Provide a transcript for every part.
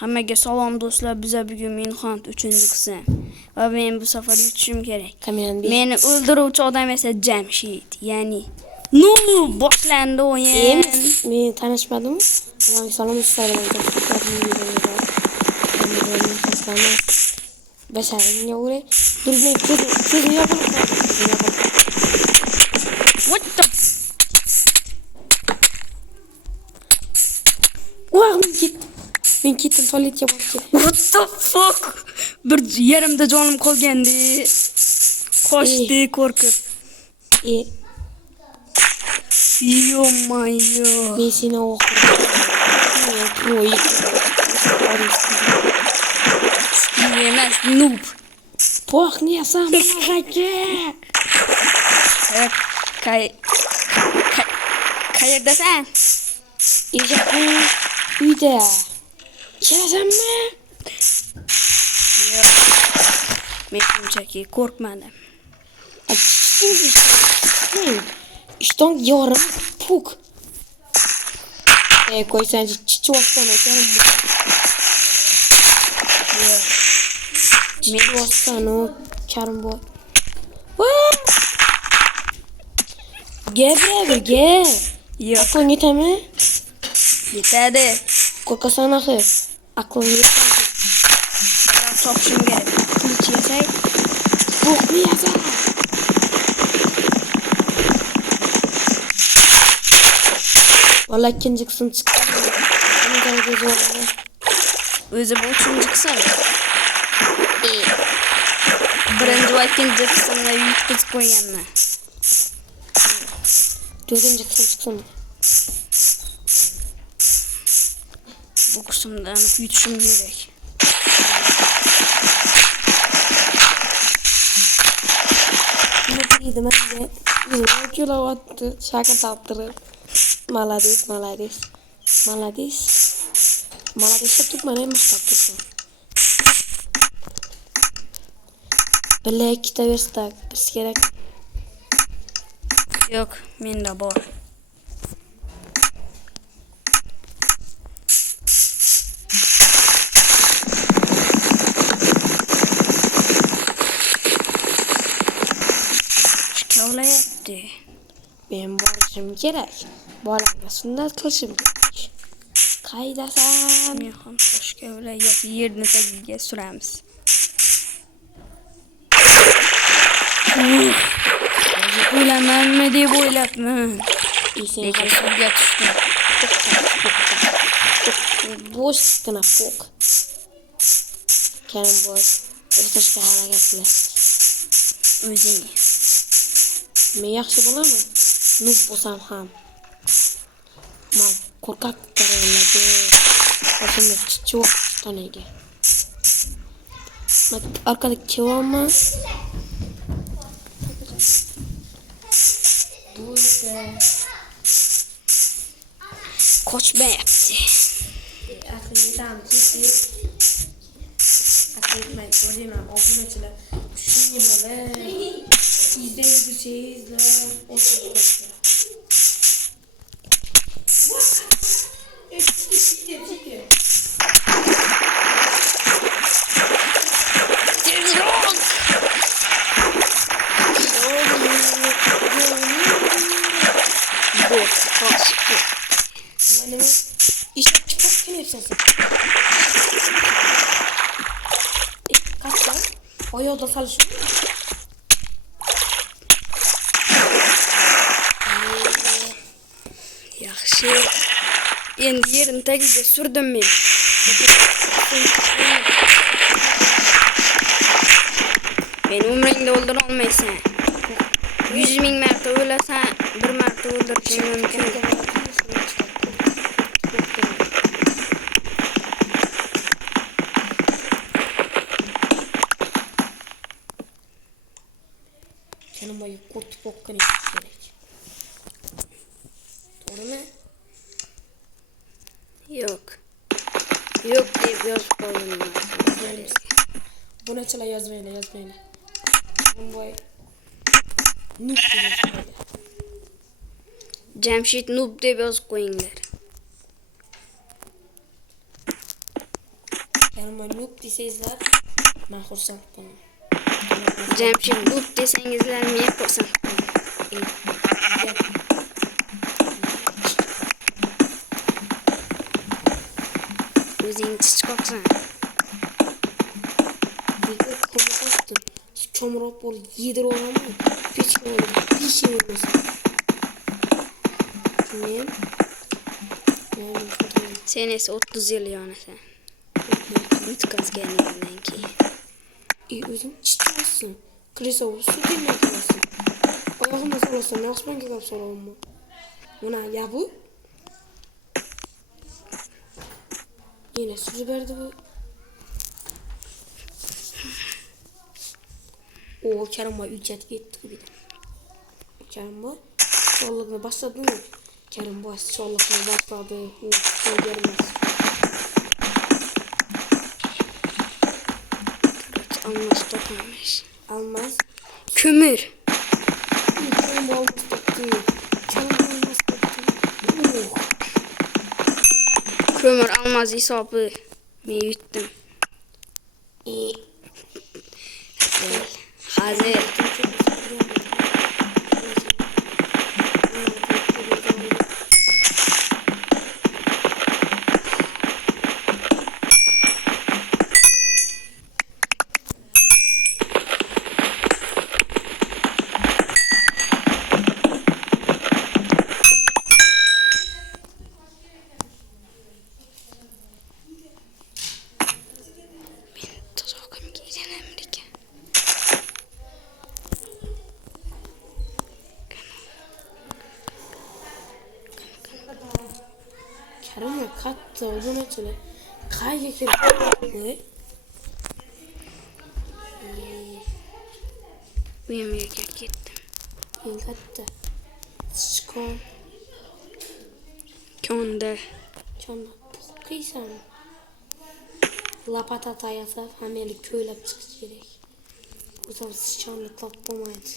Hammaga salom do'stlar. Biza bugun Minhunt 3-qism. Va men bu safar yutishim kerak. Meni o'ldiruvchi odam esa Jamshid. Ya'ni boshlandi o'yin. Men tanishmadim. Salom istadim. Basharingga o'ray. Durmay ko'zim yopilib qoldi. What the Men ketdim tualetga borib keldim. What the fuck? Bir yerimda jonim qolgandi. Qochdi qo'rqib. Yo-mayo. Men seni Emas, noob. Qo'rqmaysan, haka. Qayerdasan? Uyda. Ishlaysanmi? Yo'q. Men shunchaki qo'rqmadim. İşton yarım puk. Koysan çiçoğustan öterim bu. Çiçoğustan o karım bu. Gel buraya gel. Yo'q. Aklın yeter mi? Yetadi. Korkasan axir. Aklın yeter. Biroq topishim kerak. Kılıç yasak. Qo'rqmaysan. Valla ikinci kısım çıktı. O'zi bu 3-qism. Birinchi va ikkinchi qismda yutqizib qo'yganman. 4-cü kısım çıksın. Bu qismdan yutishim kerak. Ne dedim ben de. Kilo attı. Şaka taptırır. Молодец. Çok neymiş taptırsın. Böyle kita versek biz gerek. Yo'q, menda bor. Şikayet. Ben borcum gerek. Bolamga sunnat qilishim kerak. Qaydasan? Men ham toshga yo'q, yerni tagiga suramiz. O'lamanmi deb o'ylabman. Lekin suvga tushdim. Bo'shgina pok. Keyin bo'sh. O'tishga harakat qil. O'zing. Men yaxshi bo'laman. Noob bo'lsam ham. Men qo'rqak taralarga o'zimni chichoq tonaga. Men arkada kelaman. Bu esa Qochmayapti. Aslında siz akılmayın söyleyemem obunachilar shunga bola izlangizlar o'tiribdi. İşte çok kinepsiz. Kaç lan? O yolda çalışıyor. Yaxshi. Endi yerim tagiga surdim men. Men umringda o'ldira olmaysan. 100 ming marta o'lasan, bir marta o'ldirishing mumkin. Canıma kurt bokkan gerek. Doğru mu? Yo'q. Yo'q deb yozib qo'ydim. Buni chala yozmaylar. Bunday noob deb yozmaylar. Jamshid noob deb yozib qo'yinglar. Yanıma noob deseysizler ben xursand bo'laman. Jamshid noob desangizlar men xursand bo'laman. O'zing chiqoqsan. Nega qo'rqyapti? Cho'mroq bo'lib yedirib olaman. Pechka olib pishiraversin. Men Sen esa 30 yil yonasan. O'tkazganingdan keyin. O'zim chiqasan. Kreso suv demay qolasan. Oyog'imda so'rasan, Osmonga gap so'rayman. Buna ya bu? Yine sürü verdi bu. O Kerim Boy ücret gitti bir de. Kerim Boy çoğunlukla başladı mı? Kerim Boy çoğunlukla başladı. O gelmez. Almaz toplamış. Almaz. Kömür. Kerim Boy almaz toptu. Kerim Boy almaz toptu. Kömür almaz hesabı. Ben yuttum. Hazır. Kerim Boy kattı uzun açılı. Kayga kirdi. Ben yerga ketdim. Kattı. Sıçkon. Konda. Çonda kıysan. Lapata tayasa hameli köylep çıkış gerek. O zaman sıçanlı toplamaydı.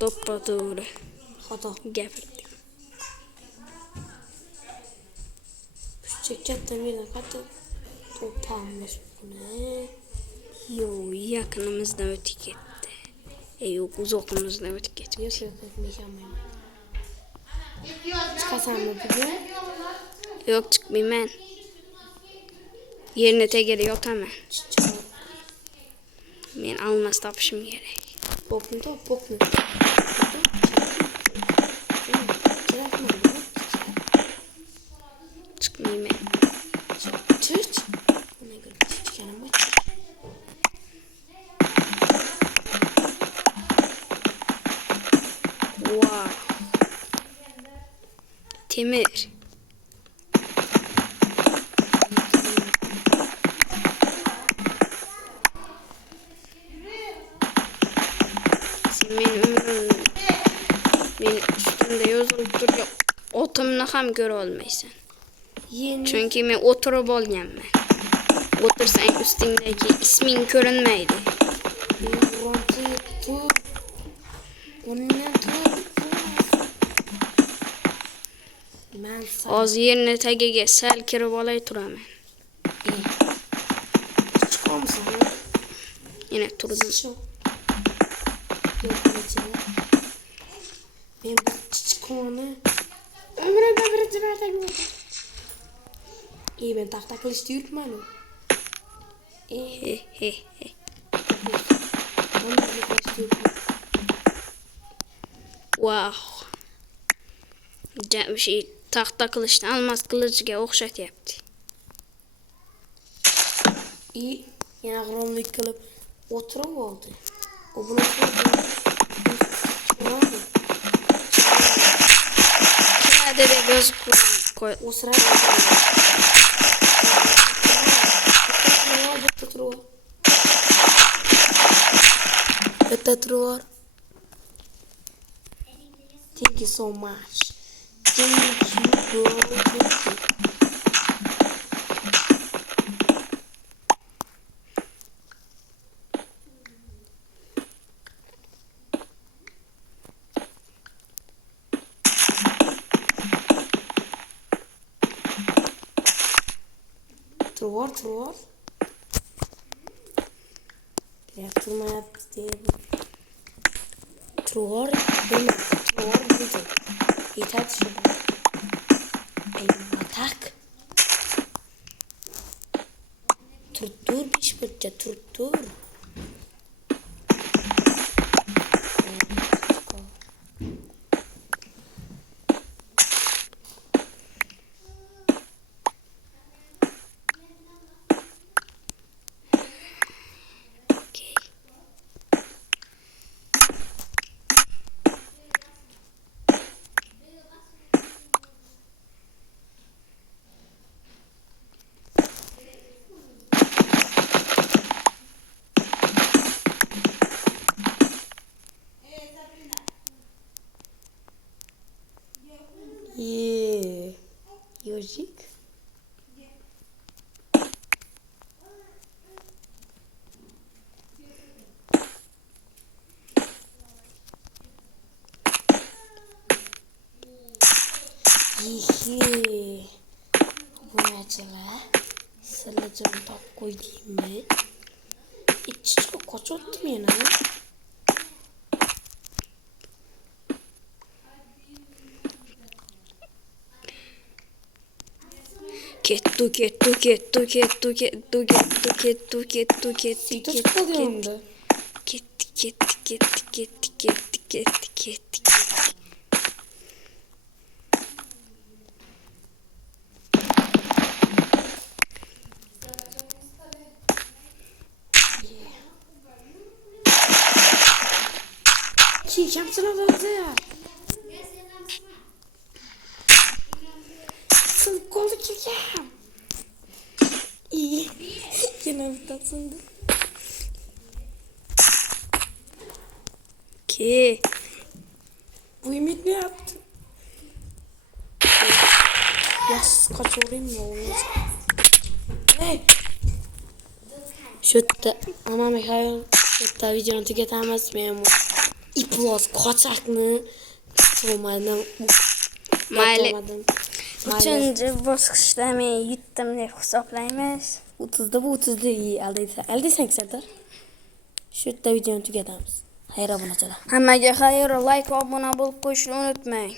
Toppa doğru. Hata. Gapirdim. Çekecekten birden kattı. Toparmış bu ne? Yo, yakınımızda ötük etti. Yok, uzakımızda ötük etti. Yok nişanmayım. Çıkarsam mı bugün? Yok, çıkmayayım ben. Yerine tegeri yotaman. Çıkar. Men almaz tapışım gerek. Bokunu da bokunu. Çıkmayayım ben. Çırt. Ona göre çıkarım bak. Wow. Temir. Sen benim ömrüm, benim üstümde yazılıp duruyor. Otumni ham ko'ra olmaysan. Chunki men o'tirib olganman. O'tirsang ustingdagi isming ko'rinmaydi. Hozir yerni tagiga sal kirib olay turaman. Yine turdim. Men bu chichqoni ömrümde birinchi marta ko'rdim. Ben taxta qilishni yurtman-ku. He he he. Wow. Jamshid taxta qilishni almas qilichga o'xshatyapti. Yana g'irromlik qilib o'tirib oldi. O buni Kiradi deb yozib qo'y. o'siradi. Bitta turib. Thank you so much. Thank you, bro. Thank you. Tur. Ya turmayapti deydi. Tur. Dedi. Yeter şu. Tak. Tur bir bıçça tur. Yojik. Yihi. Bu mesele. Sırlıcımı tak koyayım mı? İç çok kaçırttım yine. Kettu. Çiğkemsin adamıza ya. Sınıf koldu çiğkem. İyi. Yine bir tatsındı. Ki. Bu ümit ne yaptı? Yas kaç olayım ya olmaz. Hey. Şutta ama Mikhail şutta videonu tüketemez miyim? İplos kaçakını tutulmadan Mayli. Üçüncü basqıçda mən yuttum deb hesablaymiz. 30'da bu 30'da iyi aldıysan Serdar. Şutta videonu tüketemiz. Hayır abone olun. Hammaga xayr, like va obuna bo'lib qo'yishni unutmang.